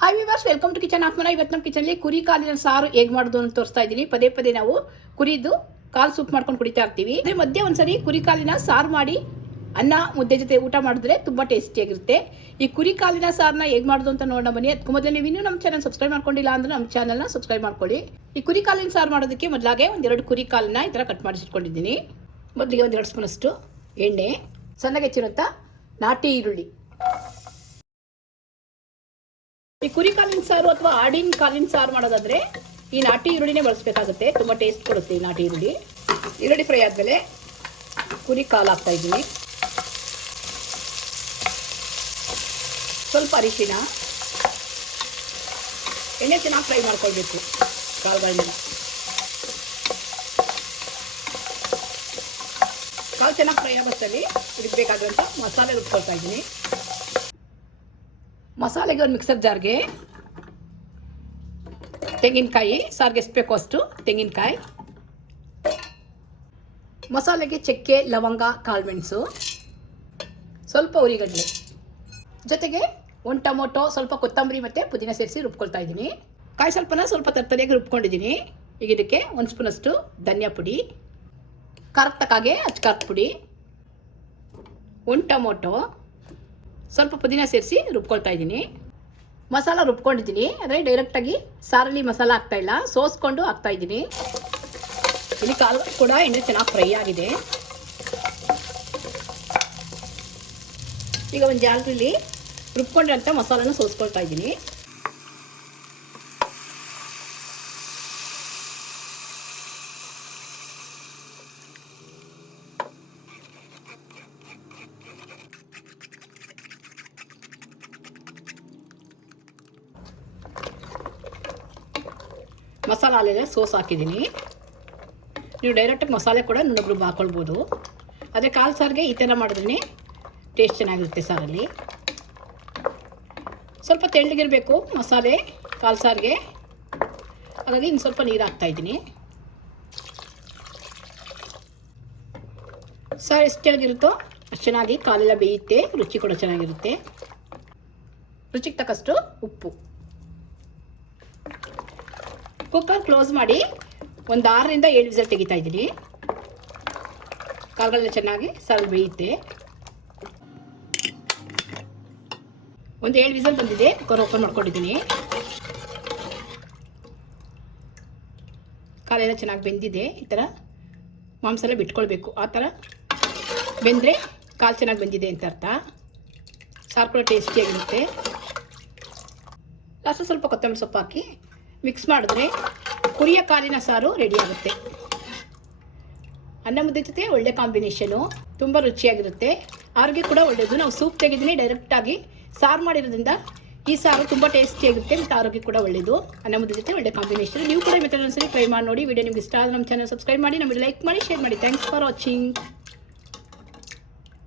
Hi viewers welcome to kitchen ಆಫ್ಮನ ಇವತ್ತು ನಮ್ಮ ಕಿಚನ್ಲಿ ಕುರಿ ಕಾಲಿನ ಸಾರು ಹೇಗೆ ಮಾಡೋದು ಅಂತ ತೋರಿಸ್ತಾ ಇದ್ದೀನಿ. ಪದೇ ಪದೇ ನಾವು ಕುರಿದು ಕಾಲು ಸೂಪ್ ಮಾಡ್ಕೊಂಡು ಕುಡಿತಾ ಇರ್ತೀವಿ. ಅಂದರೆ ಮಧ್ಯೆ ಒಂದ್ಸರಿ ಕುರಿ ಕಾಲಿನ ಸಾರು ಮಾಡಿ ಅನ್ನ, ಮುದ್ದೆ ಜೊತೆ ಊಟ ಮಾಡಿದ್ರೆ ತುಂಬ ಟೇಸ್ಟಿಯಾಗಿರುತ್ತೆ ಈ ಕುರಿ ಕಾಲಿನ ಸಾರನ್ನ ಹೇಗೆ ಮಾಡೋದು ಅಂತ ನೋಡೋಣ ಬನ್ನಿ. ಅದಕ್ಕೂ ಮೊದಲು ನೀವು ಇನ್ನೂ ನಮ್ಮ ಚಾನಲ್ ಸಬ್ಸ್ಕ್ರೈಬ್ ಮಾಡ್ಕೊಂಡಿಲ್ಲ ಅಂದ್ರೆ ನಮ್ಮ ಚಾನಲ್ನ ಸಬ್ಸ್ಕ್ರೈಬ್ ಮಾಡ್ಕೊಳ್ಳಿ. ಈ ಕುರಿ ಕಾಲಿನ ಸಾರು ಮಾಡೋದಕ್ಕೆ ಮೊದಲಾಗೆ ಒಂದೆರಡು ಕುರಿ ಕಾಲನ್ನ ಈ ಥರ ಕಟ್ ಮಾಡಿಸಿಟ್ಕೊಂಡಿದ್ದೀನಿ. ಮೊದಲಿಗೆ ಒಂದೆರಡು ಸ್ಪೂನಷ್ಟು ಎಣ್ಣೆ, ಸಣ್ಣಗೆ ಹೆಚ್ಚಿರುತ್ತಾ ನಾಟಿ ಈರುಳ್ಳಿ. ಈ ಕುರಿ ಕಾಲಿನ ಸಾರು ಅಥವಾ ಆಡಿನ ಕಾಲಿನ ಸಾರು ಮಾಡೋದಾದ್ರೆ ಈ ನಾಟಿ ಈರುಳ್ಳಿನೇ ಬಳಸಬೇಕಾಗುತ್ತೆ. ತುಂಬ ಟೇಸ್ಟ್ ಕೊಡುತ್ತೆ ಈ ನಾಟಿ ಈರುಳ್ಳಿ. ಈರುಳ್ಳಿ ಫ್ರೈ ಆದಮೇಲೆ ಕುರಿ ಕಾಲು ಹಾಕ್ತಾ ಇದ್ದೀನಿ. ಸ್ವಲ್ಪ ಅರಿಶಿನ. ಎಣ್ಣೆ ಚೆನ್ನಾಗಿ ಫ್ರೈ ಮಾಡ್ಕೊಳ್ಬೇಕು ಕಾಳುಗಳನ್ನ ಕಾಲು ಚೆನ್ನಾಗಿ ಫ್ರೈ ಆಗೋಷ್ಟರಲ್ಲಿ ಇದಕ್ಕೆ ಬೇಕಾದಂಥ ಮಸಾಲೆ ರುಬ್ಕೊಳ್ತಾ ಇದ್ದೀನಿ. ಮಸಾಲೆಗೆ ಒಂದು ಮಿಕ್ಸರ್ ಜಾರ್ಗೆ ತೆಂಗಿನಕಾಯಿ, ಸಾರಿಗೆ ಎಷ್ಟು ಬೇಕೋ ಅಷ್ಟು ತೆಂಗಿನಕಾಯಿ. ಮಸಾಲೆಗೆ ಚಕ್ಕೆ, ಲವಂಗ ಕಾಳುಮೆಣಸು ಸ್ವಲ್ಪ ಉರಿಗಡ್ಡೆ ಜೊತೆಗೆ ಒಂದು ಟೊಮೊಟೊ, ಸ್ವಲ್ಪ ಕೊತ್ತಂಬರಿ ಮತ್ತು ಪುದೀನ ಸೇರಿಸಿ ರುಬ್ಕೊಳ್ತಾ ಇದ್ದೀನಿ. ಕಾಯಿ ಸ್ವಲ್ಪನ ಸ್ವಲ್ಪ ತರ್ತರಿಯಾಗಿ ರುಬ್ಕೊಂಡಿದ್ದೀನಿ. ಈಗ ಇದಕ್ಕೆ ಒಂದು ಸ್ಪೂನಷ್ಟು ಧನಿಯಾ ಪುಡಿ ಖಾರಕ್ಕೆ ತಕ್ಕಾಗೆ ಅಚ್ಚ ಖಾರದ ಪುಡಿ, ಒಂದು ಟೊಮೊಟೊ ಸ್ವಲ್ಪ ಪುದೀನ ಸೇರಿಸಿ ರುಬ್ಕೊಳ್ತಾ ಇದ್ದೀನಿ. ಮಸಾಲ ರುಬ್ಕೊಂಡಿದ್ದೀನಿ. ಅಂದರೆ ಡೈರೆಕ್ಟಾಗಿ ಸಾರಲ್ಲಿ ಮಸಾಲ ಹಾಕ್ತಾ ಇಲ್ಲ. ಸೋಸ್ಕೊಂಡು ಹಾಕ್ತಾ ಇದ್ದೀನಿ. ಇಲ್ಲಿ ಕಾಲು ಕೂಡ ಎಣ್ಣೆ ಚೆನ್ನಾಗಿ ಫ್ರೈ ಆಗಿದೆ. ಈಗ ಒಂದು ಜಾಲರಿಲಿ ರುಬ್ಕೊಂಡಿರೋಂಥ ಮಸಾಲನ ಸೋಸ್ಕೊಳ್ತಾ ಇದ್ದೀನಿ. ಮಸಾಲ ಅಲ್ಲೆಲ್ಲ ಸೋಸ್ ಹಾಕಿದ್ದೀನಿ. ನೀವು ಡೈರೆಕ್ಟಾಗಿ ಮಸಾಲೆ ಕೂಡ ನುಣ್ಣಗ್ರು ಹಾಕ್ಕೊಳ್ಬೋದು ಅದೇ ಕಾಲು ಸಾರಿಗೆ ಈ ಥರ ಮಾಡಿದ್ರೆ ಟೇಸ್ಟ್ ಚೆನ್ನಾಗಿರುತ್ತೆ ಸಾರಲ್ಲಿ ಸ್ವಲ್ಪ ತೆಳ್ಳಗಿರಬೇಕು ಮಸಾಲೆ, ಕಾಲು ಸಾರಿಗೆ. ಹಾಗಾಗಿ ಇನ್ನು ಸ್ವಲ್ಪ ನೀರು ಹಾಕ್ತಾಯಿದ್ದೀನಿ ಸಾರು ಎಷ್ಟು ಚೆನ್ನಾಗಿರುತ್ತೋ ಅಷ್ಟು ಚೆನ್ನಾಗಿ ಕಾಲೆಲ್ಲ ಬೇಯುತ್ತೆ, ರುಚಿ ಕೂಡ ಚೆನ್ನಾಗಿರುತ್ತೆ. ರುಚಿಗೆ ತಕ್ಕಷ್ಟು ಉಪ್ಪು. ಕುಕ್ಕರ್ ಕ್ಲೋಸ್ ಮಾಡಿ ಒಂದು ಆರರಿಂದ ಏಳು ವಿಸಲ್ ತೆಗಿತಾ ಇದ್ದೀನಿ. ಕಾಲುಗಳನ್ನ ಚೆನ್ನಾಗಿ ಸಾರು ಬೇಯುತ್ತೆ. ಒಂದು ಏಳು ವಿಸಲ್ ಬಂದಿದೆ ಕುಕ್ಕರ್ ಓಪನ್ ಮಾಡ್ಕೊಂಡಿದ್ದೀನಿ. ಕಾಲೆಲ್ಲ ಚೆನ್ನಾಗಿ ಬೆಂದಿದೆ, ಈ ಥರ ಮಾಂಸ ಬಿಟ್ಕೊಳ್ಬೇಕು. ಆ ಥರ ಬೆಂದರೆ ಕಾಲು ಚೆನ್ನಾಗಿ ಬೆಂದಿದೆ ಅಂತ ಅರ್ಥ. ಸಾರು ಕೂಡ ಟೇಸ್ಟಿಯಾಗಿರುತ್ತೆ ಲಾಸ್ಟ್ ಸ್ವಲ್ಪ ಕೊತ್ತಂಬರಿ ಸೊಪ್ಪು ಹಾಕಿ ಮಿಕ್ಸ್ ಮಾಡಿದ್ರೆ ಕುರಿಯ ಕಾಲಿನ ಸಾರು ರೆಡಿ ಆಗುತ್ತೆ. ಅನ್ನ ಮುದ್ದೆ ಜೊತೆ ಒಳ್ಳೆ ಕಾಂಬಿನೇಷನು ತುಂಬ ರುಚಿಯಾಗಿರುತ್ತೆ. ಆರೋಗ್ಯ ಕೂಡ ಒಳ್ಳೆಯದು ನಾವು ಸೂಪ್ ತೆಗೆದಿನಿ ಡೈರೆಕ್ಟಾಗಿ ಸಾರು ಮಾಡಿರೋದ್ರಿಂದ ಈ ಸಾರು ತುಂಬ ಟೇಸ್ಟಿಯಾಗಿರುತ್ತೆ ಮತ್ತು ಆರೋಗ್ಯ ಕೂಡ ಒಳ್ಳೆಯದು ಅನ್ನ ಮುದ್ದೆ ಜೊತೆ ಒಳ್ಳೆ ಕಾಂಬಿನೇಷನ್ ನೀವು ಕೂಡ ಮೆಥಡ್ ಒಂದ್ಸರಿ ಟ್ರೈ ಮಾಡಿ ನೋಡಿ. ವಿಡಿಯೋ ನಿಮ್ಗೆ ಇಷ್ಟ ಆದರೆ ನಮ್ಮ ಚಾನಲ್ ಸಬ್ಸ್ಕ್ರೈಬ್ ಮಾಡಿ. ನಮಗೆ ಲೈಕ್ ಮಾಡಿ ಶೇರ್ ಮಾಡಿ. Thanks for watching